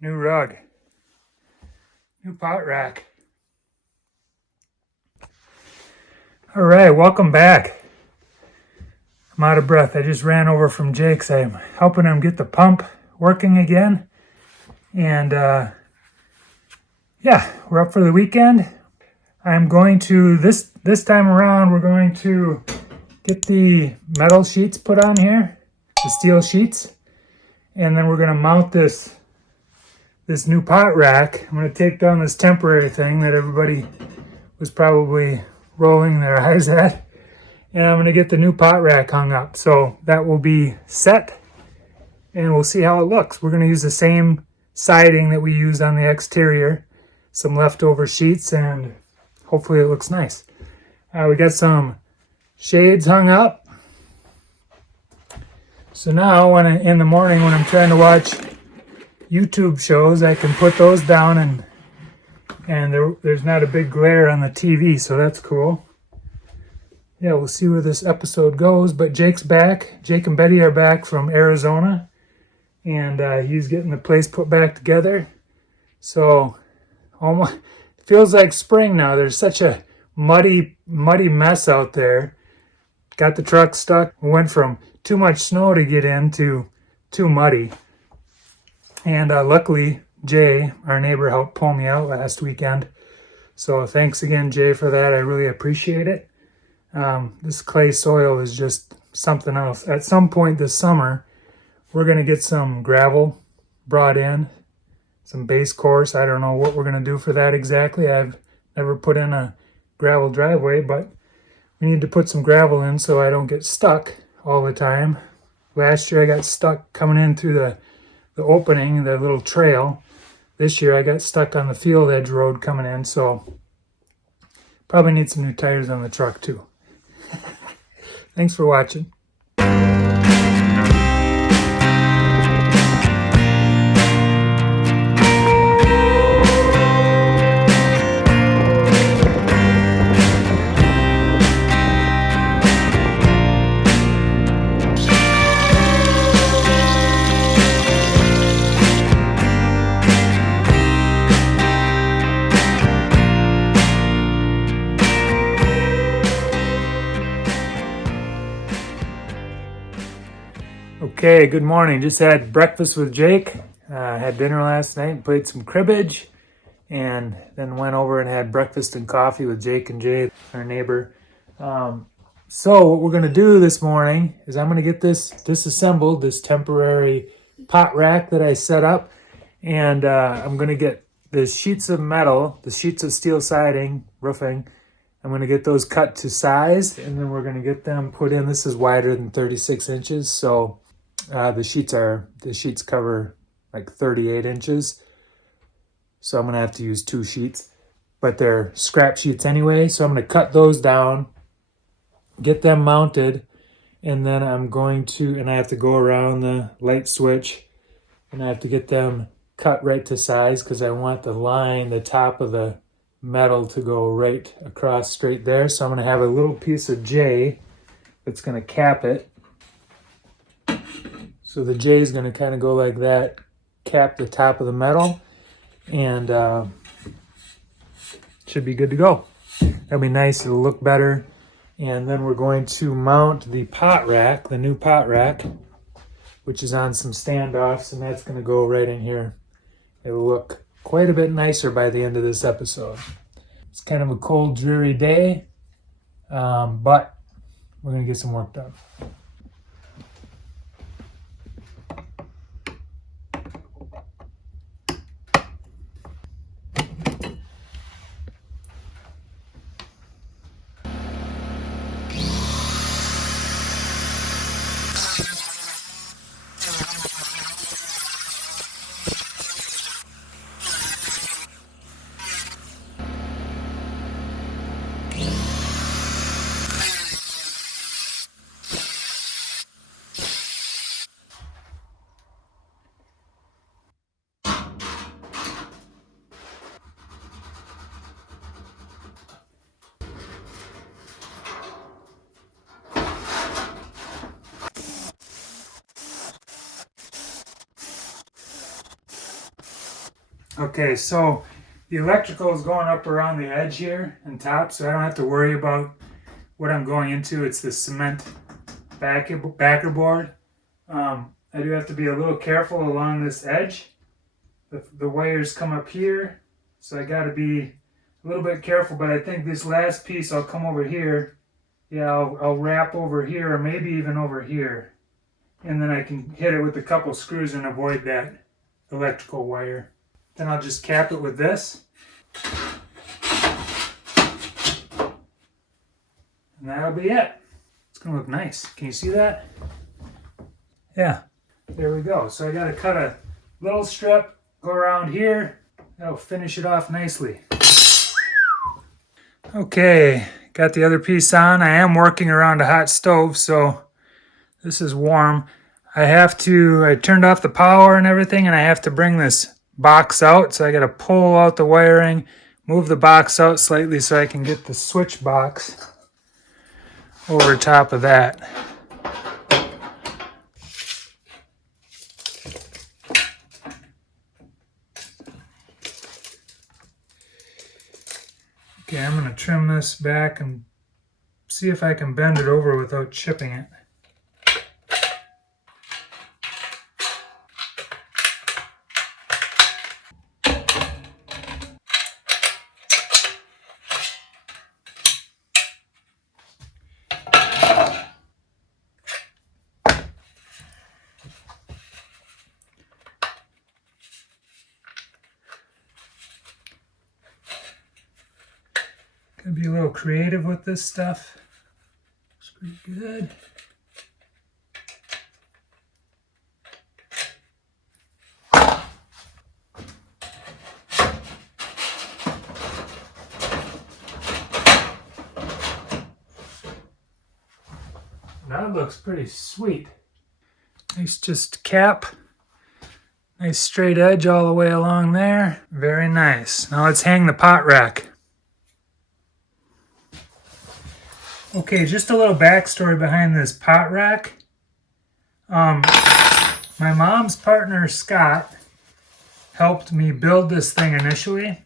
New rug. New pot rack. All right, welcome back. I'm out of breath. I just ran over from Jake's. I'm helping him get the pump working again. And yeah, we're up for the weekend. I'm going to, this time around, we're going to get the metal sheets put on here, the steel sheets. And then we're going to mount this new pot rack. I'm going to take down this temporary thing that everybody was probably rolling their eyes at. And I'm going to get the new pot rack hung up. So that will be set. And we'll see how it looks. We're going to use the same siding that we used on the exterior. Some leftover sheets, and hopefully it looks nice. We got some shades hung up. So now in the morning when I'm trying to watch YouTube shows, I can put those down and there's not a big glare on the TV, so that's cool. Yeah, we'll see where this episode goes, but Jake's back. Jake and Betty are back from Arizona, and he's getting the place put back together. So almost feels like spring now. There's such a muddy mess out there. Got the truck stuck. We went from too much snow to get in to too muddy. And luckily, Jay, our neighbor, helped pull me out last weekend. So thanks again, Jay, for that. I really appreciate it. This clay soil is just something else. At some point this summer, we're going to get some gravel brought in, some base course. I don't know what we're going to do for that exactly. I've never put in a gravel driveway, but we need to put some gravel in so I don't get stuck all the time. Last year I got stuck coming in through the opening, the little trail. This year I got stuck on the field edge road coming in, so probably need some new tires on the truck too. Thanks for watching. Okay, good morning. Just had breakfast with Jake. Had dinner last night and played some cribbage. And then went over and had breakfast and coffee with Jake and Jay, our neighbor. So what we're going to do this morning is I'm going to get this disassembled, this temporary pot rack that I set up. And I'm going to get the sheets of metal, the sheets of steel siding, roofing. I'm going to get those cut to size, and then we're going to get them put in. This is wider than 36 inches, so the sheets cover like 38 inches. So I'm going to have to use 2 sheets, but they're scrap sheets anyway. So I'm going to cut those down, get them mounted, and then I have to go around the light switch, and I have to get them cut right to size because I want the top of the metal to go right across straight there. So I'm going to have a little piece of J that's going to cap it. So the J is going to kind of go like that, cap the top of the metal, and should be good to go. That'll be nice. It'll look better. And then we're going to mount the pot rack, the new pot rack, which is on some standoffs, and that's going to go right in here. It'll look quite a bit nicer by the end of this episode. It's kind of a cold, dreary day, but we're going to get some work done. Okay, so the electrical is going up around the edge here and top, so I don't have to worry about what I'm going into. It's the cement backer board. I do have to be a little careful along this edge. The wires come up here, so I got to be a little bit careful, but I think this last piece I'll come over here. Yeah, I'll wrap over here or maybe even over here. And then I can hit it with a couple screws and avoid that electrical wire. Then I'll just cap it with this. And that'll be it. It's gonna look nice. Can you see that? Yeah, there we go. So I gotta cut a little strip, go around here. That'll finish it off nicely. Okay, got the other piece on. I am working around a hot stove, so this is warm. I turned off the power and everything, and I have to bring this box out. So I got to pull out the wiring, move the box out slightly so I can get the switch box over top of that. Okay, I'm going to trim this back and see if I can bend it over without chipping it. Gonna be a little creative with this stuff. It's pretty good. That looks pretty sweet. Nice just cap. Nice straight edge all the way along there. Very nice. Now let's hang the pot rack. Okay, just a little backstory behind this pot rack. My mom's partner, Scott, helped me build this thing initially.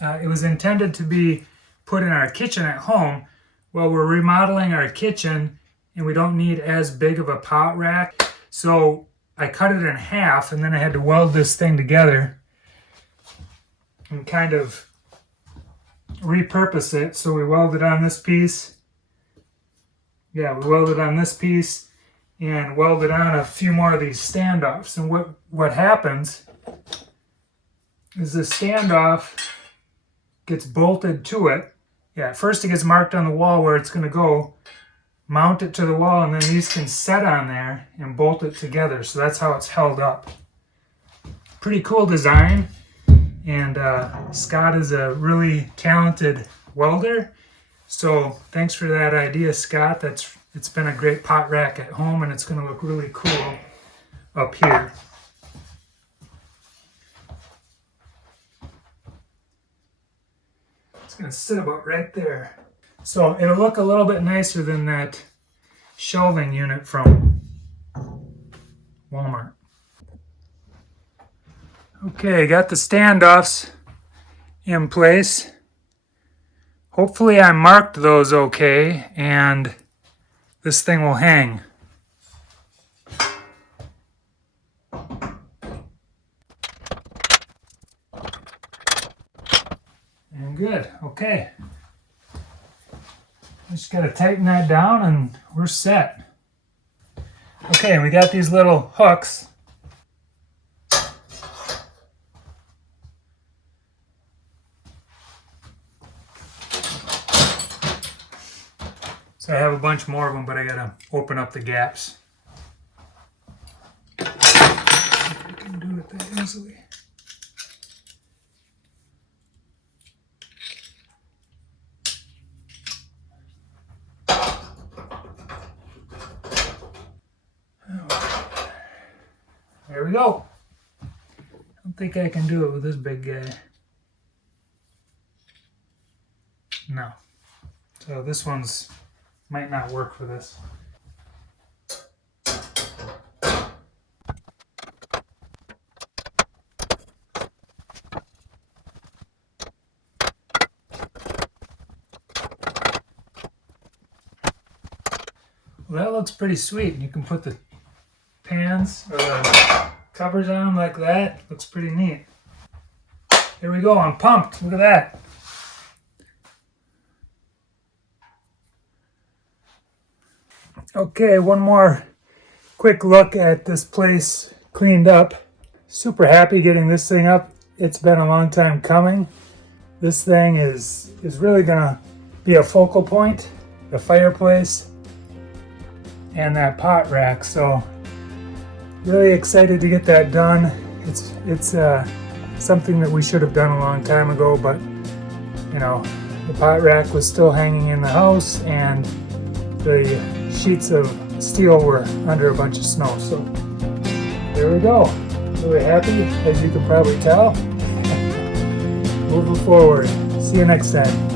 It was intended to be put in our kitchen at home. Well, we're remodeling our kitchen and we don't need as big of a pot rack. So I cut it in half and then I had to weld this thing together and kind of repurpose it. So we welded on this piece. Yeah, we welded on this piece and welded on a few more of these standoffs. And what happens is the standoff gets bolted to it. Yeah, first it gets marked on the wall where it's going to go. Mount it to the wall, and then these can set on there and bolt it together. So that's how it's held up. Pretty cool design. And Scott is a really talented welder. So thanks for that idea, Scott. It's been a great pot rack at home, and it's going to look really cool up here. It's going to sit about right there. So it'll look a little bit nicer than that shelving unit from Walmart. Okay, got the standoffs in place. Hopefully I marked those okay and this thing will hang. And good, okay. Just gotta tighten that down and we're set. Okay, we got these little hooks. So I have a bunch more of them, but I gotta open up the gaps. See if I can do it that easily. There we go. I don't think I can do it with this big guy. No. So this one's might not work for this. Well, that looks pretty sweet. You can put the pans or the covers on them like that. Looks pretty neat. Here we go. I'm pumped. Look at that. Okay, one more quick look at this place cleaned up. Super happy getting this thing up. It's been a long time coming. This thing is really gonna be a focal point, the fireplace and that pot rack. So really excited to get that done. It's something that we should have done a long time ago, but you know, the pot rack was still hanging in the house and the sheets of steel were under a bunch of snow. So there we go. Really happy, as you can probably tell. Moving forward. See you next time.